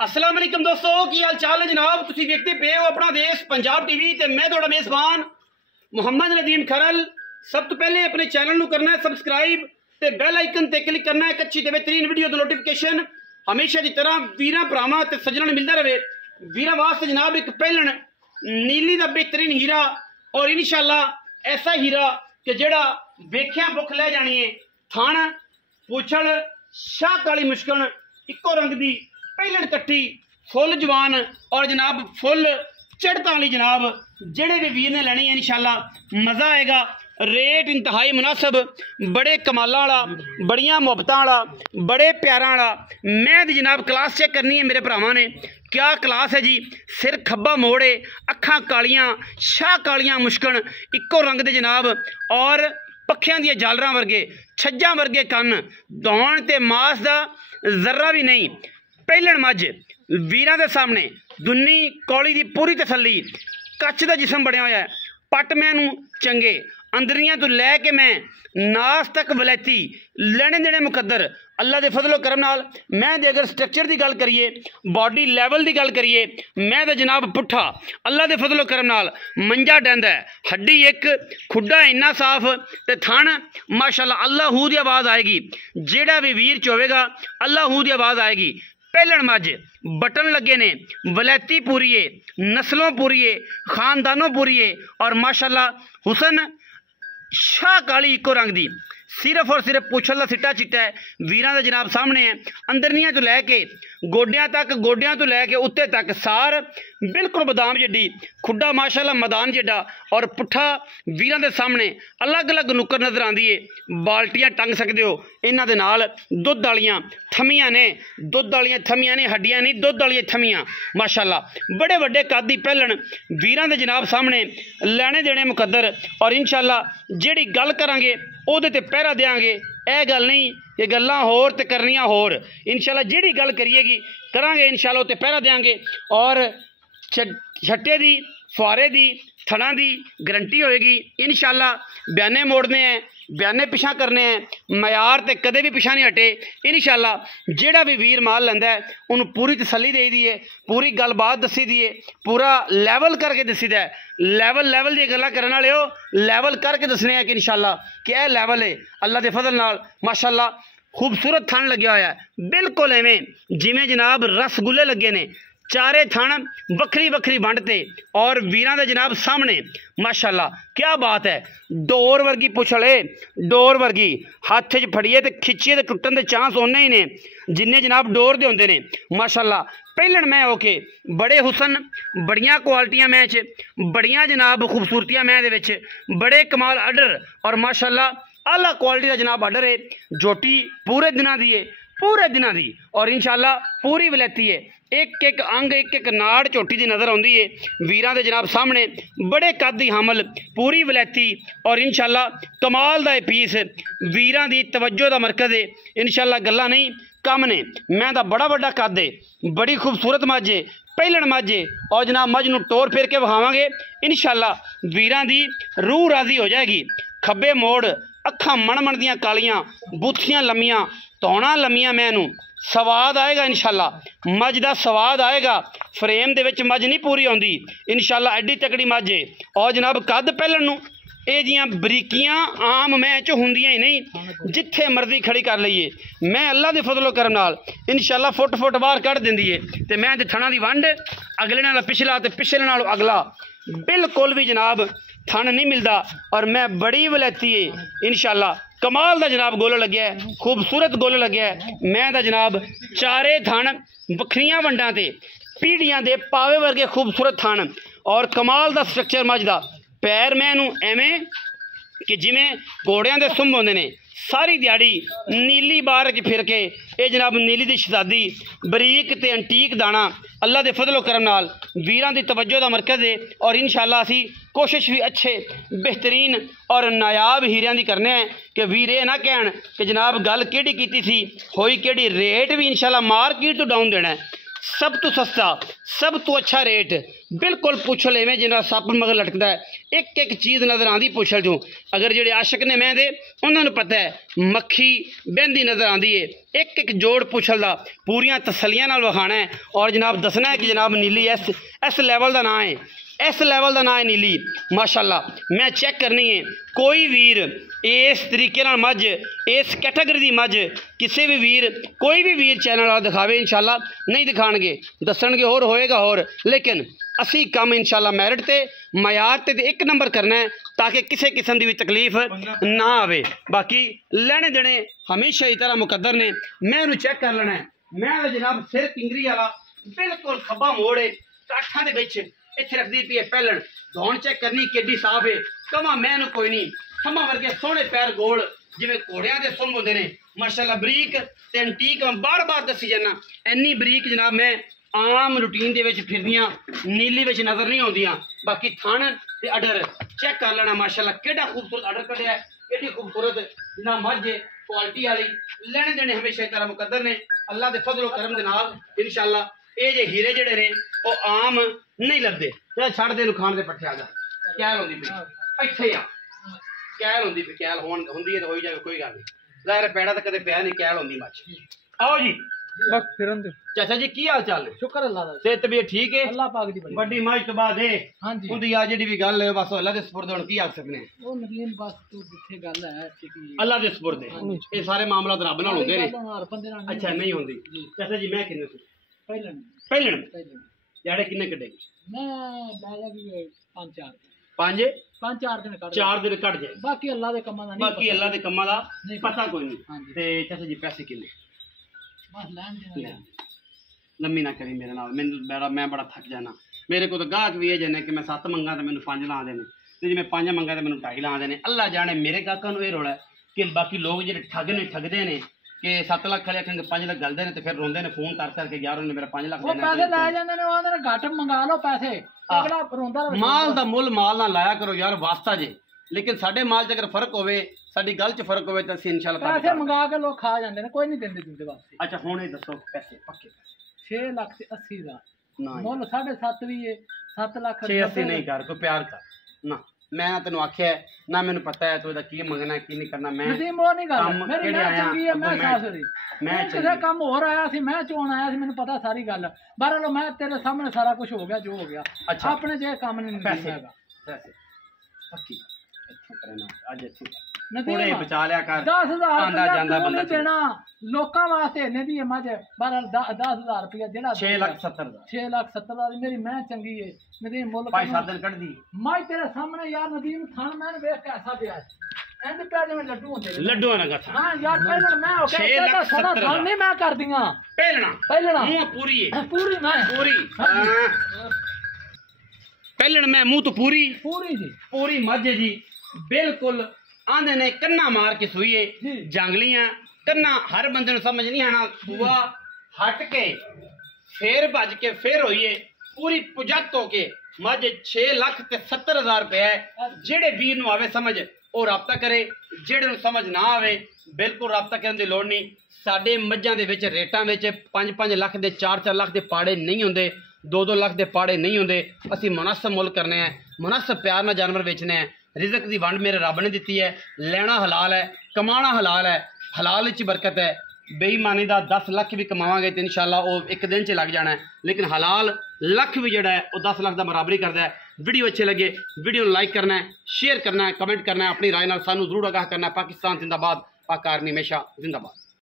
अस्सलाम वालेकुम दोस्तों, की हाल चाल है जनाब। तुसीं देखते पे हो अपना देश पंजाब टीवी ते मैं तुहाडा मेज़बान मुहम्मद नदीम खरल। सब तो पहले अपने चैनल नूं करना है सबसक्राइब ते बैल आइकन ते क्लिक करना है। एक अच्छी ते बेहतरीन वीडियो दी नोटिफिकेशन हमेशा की तरह वीरां भरावां ते सज्जणां नूं मिलदा रहे। वीरां वास्ते जनाब एक पहलन नीली दा बेहतरीन हीरा और इंशाअल्लाह ऐसा हीरा कि जेड़ा वेख्या भुख लै जानी है। थण पूछल शाह काली मुश्कन इको रंग दी पहलन कट्टी फुल जवान और जनाब फुल चढ़ता वाली जनाब जेड़े भी वीर ने लेनी है इंशाअल्लाह मज़ा आएगा। रेट इंतहाई मुनासिब, बड़े कमाला वाला, बड़िया मुहब्बतां वाला, बड़े प्यारा वाला। मैं दी जनाब क्लास चेक करनी है मेरे भरावां ने, क्या क्लास है जी। सिर खब्बा मोड़े, अखां कालियां, शाह कालियां मुश्कन इको रंग दे जनाब और पक्खियां दियां जालरां वर्गे, छज्जां वर्गे कन्न, दौण ते मास दा जर्रा भी नहीं। पहलन मझ वीरां दे सामने दुन्नी कौली दी पूरी तसल्ली, कच्च दा जिसम बनिया होया है, पट मैनू चंगे अंदरियां तो लैके मैं नास तक वलैती लेने देने मुकद्दर अल्लाह के फजलो करम नाल। मैं दे अगर स्ट्रक्चर की गल करिए, बॉडी लैवल की गल करिए, मैं तो जनाब पुट्ठा अल्लाह के फजलो करम नाल मंजा डैंदा है। हड्डी एक, खुड्डा इन्ना साफ ते थण माशाअल्लाह अल्लाह हू दी आवाज़ आएगी। जेड़ा भी वीर चोवेगा अल्लाह हू दी आवाज़ आएगी। पहलन मझ बटन लगे ने, वलैती पूरी है, नस्लों पूरी है, खानदानों पूरी है और माशाअल्लाह हुसन शाह काली इको रंग दी। सिर्फ और सिर्फ पूछल का सिट्टा चिट्टा है। वीरां दा जनाब सामने है, अंदरनियां तो लैके गोडियां तो लैके उत्ते तक सार बिल्कुल बदाम जिड्डी, खुड्डा माशाअल्लाह मैदान जिड्डा और पुट्ठा वीरां दे सामने अलग अलग नुक्कर नजर आंदी है। बाल्टियां टंग सकते हो इन्हां दे नाल। दुध वालियां थमियां ने, दुध वालियां थमियां ने, हड्डियां नहीं, दुध वालियां थमियां माशाअल्लाह। बड़े वड्डे कद दी पहलन वीरां दे जनाब सामने लैने देने मुकद्दर और इंशाअल्लाह जेड़ी गल करांगे ओहदे ते पहरा देंगे। यह गल नहीं ये गल्लां होर ते करनियां होर। इंशाअल्लाह जेड़ी गल करिएगी करांगे इंशाअल्लाह उत्ते पहरा देंगे और छट्टे दी फुआरे दी थणा दी गारंटी होएगी इंशाअल्लाह। बयाने मोड़ने हैं, बयाने पिछा करने हैं, मयार ते कदे भी पिछा नहीं हटे इंशाअल्लाह। जेड़ा भी वीर माल लैंदा है उन्होंने पूरी तसल्ली दे दी है, पूरी गलबात दसी दी है, पूरा लैवल करके दसी दा है। लैवल दी गल्लां करने वाले हो, लैवल करके दसने हैं कि इंशाअल्लाह क्या लैवल है अल्लाह के फजल नाल माशाअल्लाह। खूबसूरत थण लग्या होया है बिल्कुल एवें जिवें जनाब रसगुल्ले लगे ने। चारे थण वक्री वक्री वंडते और वीरां दे जनाब सामने माशाअल्लाह क्या बात है। डोर वर्गी पुछले, डोर वर्गी हाथ च फड़िए तो खिच्चिए तो टुटन के चांस उन्ने ही ने जिन्ने जनाब डोर दे होंदे ने माशाअल्लाह। पहलन मैं होके बड़े हुसन, बड़ियां क्वालिटियां मैं च, बड़ियां जनाब खूबसूरतियां मैं दे विच, बड़े कमाल आर्डर और माशाअल्लाह आला क्वालिटी का जनाब आर्डर है। जोटी पूरे दिनां दी है, पूरे दिनां दी और इंशाअल्लाह पूरी वलैती है। एक एक अंग एक एक नाड़ झोटी दी नज़र आती है वीरां दे जनाब सामने। बड़े कद दी हमल, पूरी वलैती और इंशाअल्लाह कमाल दा पीस वीरां दी तवज्जो दा मरकज़ है इंशाअल्लाह। गल्लां नहीं कम ने। मैं दा बड़ा बड़ा कद है, बड़ी खूबसूरत मझ है, पहलन मझ है और जनाब मझ नूं टोर फेर के विखावांगे इंशाअल्लाह। वीरां दी रूह राजी हो जाएगी। खब्बे मोड़, अखां मण दियां कालियां, बूथियां लम्मियां, तौणा लम्मियां, मैनू स्वाद आएगा इंशाअल्लाह। मझ दा स्वाद आएगा। फ्रेम दे विच मझ नहीं पूरी आउंदी इंशाअल्लाह, एड्डी तकड़ी मझ है और जनाब कद पहलन नूं ये जियां बरीकियां आम मैं च हुंदियां ही नहीं, जिथे मर्जी खड़ी कर लईए मैं अल्लाह दे फजलो करम नाल इंशाअल्लाह फुट फुट बाहर कढ़ दिंदी है। ते मैं ते थणा दी वंड अगले नाल पिछला ते पिछले नाल अगला बिल्कुल भी जनाब थण नहीं मिलता और मैं बड़ी वलैती है इंशाअल्लाह। कमाल दा जनाब गोल लग्या है, खूबसूरत गोल लग्या है। मैं दा जनाब चारे थण वखरियां वंडां ते पीढ़ियां दे पावे वर्गे खूबसूरत थण और कमाल दा स्ट्रक्चर मझ दा। पैर मैनू एवें कि जिमें घोड़ियां दे सुंभ होंदे ने। सारी दिहाड़ी नीली बार च फिर के ये जनाब नीली दी शहजादी बरीक ते अंटीक दाना अल्लाह के फजलो करम नाल वीरां दी तवज्जो दा मरकज़ है और इंशाअल्लाह असी कोशिश भी अच्छे बेहतरीन और नायाब हीरियां दी करने हैं कि वीर ये ना कहन कि जनाब गल केड़ी कीती सी होई केड़ी। रेट भी इंशाअल्लाह मार्केट तो डाउन देना है। सब तो सस्ता सब तो अच्छा रेट बिल्कुल पुछल इवें जिन्ना सप मगर लटकता है एक एक चीज़ नज़र आती पुछल चों अगर जेडे आशक ने मैं दे उन्होंने पता है मक्खी बहंदी नज़र आती है एक एक जोड़ पुछल दा पूरियां तसलियां नाल विखाना है और जनाब दसना है कि जनाब नीली इस लैवल का नाम है इस लैवल का नाम है नीली माशाल्लाह मैं चेक करनी है कोई वीर इस तरीके नाल मझ इस कैटेगरी की मझ किसी भी वीर कोई भी वीर चैनल वाला दिखावे इंशाल्लाह नहीं दिखाणगे दसणगे होर होएगा होर लेकिन असी काम इंशाल्लाह मैरिट ते मयार ते एक नंबर करना है ताकि किसी किस्म की भी तकलीफ ना आवे बाकी लेने देने हमेशा ही तरह मुकद्दर ने मैं उन्हें चेक कर लेना है मैं जनाब सिर किंगरी वाला बिल्कुल खब्बा मोड़ है काठा दे विच इत्थे रखदी पई है पहलन धौन चेक करनी केडी साफ है कमा मैं कोई नहीं थमा वर्गे सोहने पैर गोल जिवें घोड़ियां दे सुंभ हुंदे ने माशाल्लाह बरीक ते एंटीक बार बार दसी जाना इन्नी बरीक जनाब मैं आम रूटीन दे विच फिरदियां नीली विच नजर नहीं आउंदियां बाकी थण ते अडर चेक कर लेना माशाल्लाह केड़ा खूबसूरत अडर कढिया है केडी खूबसूरत ना मझ क्वालिटी वाली लेने देने हमेशा तरह मुकद्दर ने अल्लाह दे फजलो करम दे नाल इंशाल्लाह ये जे हीरे जेडे ने वो आम नहीं लगदे छड़ दे खाण दे पट्ठे आ जा कैल होंदी पई इत्थे आ कैल होंदी पई कैल होंदी है तो होई जावे कोई गल नहीं ज़ाहिर पेड़ा तो कदे पिया नहीं कैल होंदी मच आओ जी बस फिरन दे चाचा जी की हाल चाल है शुक्र अल्लाह दा सेहत तबीयत ठीक है अल्लाह पाक दी बड़ी बड़ी मज तो बाद है हां जी उंदी आ जेडी भी गल है बस अल्लाह दे सुपुर्द हुन की आख सकने ओ नदीम बस तू जिथे गल है कि अल्लाह दे सुपुर्द है ये सारे मामला रब नाल होंदे ने हर बंदे नाल अच्छा नहीं होंदी चाचा जी मैं किन्ने पहलन पहलन यारे किन्ने कटेगी मैं लाला भी 5-4 पांच 5-4 दिन कट 4 दिन कट जाए बाकी अल्लाह दे कम्मां दा नहीं बाकी अल्लाह दे कम्मां दा नहीं पता कोई हाँ नहीं जी। ते चाचा जी पैसे किन्ने बस लैन देना लम्मी ना करी मेरे नाल मैं बड़ा थक जाना मेरे को तो गाहक भी ये जने कि मैं 7 मंगा तो मैंने 5 ला देने ते जे मैं 5 मंगा तो मैंने 2.5 ला देने अल्लाह जाने मेरे गाहकां नूं ये रौला है कि बाकी लोग जेडे ठगदे ने कि 7 लाख वाले आखेंगे 5 लाख गलदे ने तो फिर रोंदे ने फोन कर करके यार उन्हें मेरा 5 लाख वो पैसे लै जांदे ने ओने घट मंगा लो पैसे अगला रोंदा माल दा मुल माल ना लाया करो यार वास्ता जे लेकिन साडे माल च अगर फर्क होवे साडी गल च फर्क होवे तो असीं इंशाल्लाह पैसे मंगा के लोग खा जांदे ने कोई नहीं दिंदे दिंदे वापस अच्छा हुण ये दसो पैसे पक्के 6 लाख ते 80 दा ना मुल 7.5 भी है 7 लाख 680 नहीं कर कोई प्यार कर ना मैं तेन आख्या है ना मैंने पता है तू की मंगना की नहीं करना मैं नदीम वो नहीं गल मेरी मैं चंगी है मैं सासरी मैं किसी काम होर आया सी मैं चोन आया सी मैंने पता सारी गल बहरहाल मैं तेरे सामने सारा कुछ हो गया जो हो गया अच्छा अपने जे काम नहीं पैसे हैगा पैसे पक्की अच्छा करना आज अच्छी नदीम थोड़े बचा लिया कर 10,000 आंदा जांदा बंदा देना लोकां वास्ते ने दी मज बहरहाल 10,000 रुपया जेड़ा 6,70,000 दा 6,70,000 दा मेरी मैं चंगी है नदीम मुल भाई 7 दिन कट दी मैं तेरे सामने यार नदीम थान मैंने देख के ऐसा दिया एंड पे में लड्डू होंदे लड्डू ना था हां यार पहले मैं हो गया 6,70,000 नहीं मैं कर दियां पहलना मुंह पूरी है पूरी मैं पूरी पहलण मैं मुंह तो पूरी जी पूरी मझ जी बिल्कुल आंदे ने कन्ना मार के सुईए जंगलियां कन्ना हर बंदे नु समझ नहीं आना बुआ हट के फिर भज के फिर होइए पूरी पुजत होके मझ 6,70,000 रुपया है जेड़े वीर नु आवे समझ ਉਹ ਰਾਬਤਾ ਕਰੇ ਜਿਹੜੇ ਨੂੰ ਸਮਝ ਨਾ ਆਵੇ ਬਿਲਕੁਲ ਰਾਬਤਾ ਕਰਨ ਦੀ ਲੋੜ ਨਹੀਂ ਸਾਡੇ ਮੱਝਾਂ ਦੇ ਵਿੱਚ ਰੇਟਾਂ ਵਿੱਚ 5-5 ਲੱਖ ਦੇ 4-4 ਲੱਖ ਦੇ ਪਾੜੇ ਨਹੀਂ ਹੁੰਦੇ 2-2 ਲੱਖ ਦੇ ਪਾੜੇ ਨਹੀਂ ਹੁੰਦੇ ਅਸੀਂ ਮੁਨਾਸਬ ਮੁੱਲ ਕਰਨੇ ਆ ਮੁਨਾਸਬ ਪਿਆਰ ਨਾਲ ਜਾਨਵਰ ਵੇਚਣੇ ਆ ਰਿਜ਼ਕ ਦੀ ਵੰਡ ਮੇਰੇ ਰੱਬ ਨੇ ਦਿੱਤੀ ਹੈ ਲੈਣਾ ਹਲਾਲ ਹੈ ਕਮਾਣਾ ਹਲਾਲ ਹੈ ਹਲਾਲ ਵਿੱਚ ਬਰਕਤ ਹੈ बेईमानी का 10 लाख भी कमावांगे तो इंशाल्लाह वो एक दिन च लग जाना है लेकिन हलाल लख भी जोड़ा है वो 10 लाख का बराबरी करता है। वीडियो अच्छे लगे वीडियो लाइक करना है शेयर करना है कमेंट करना है अपनी राय नाल सानू जरूर आगाह करना है। पाकिस्तान जिंदाबाद पाक आर्मी हमेशा जिंदाबाद।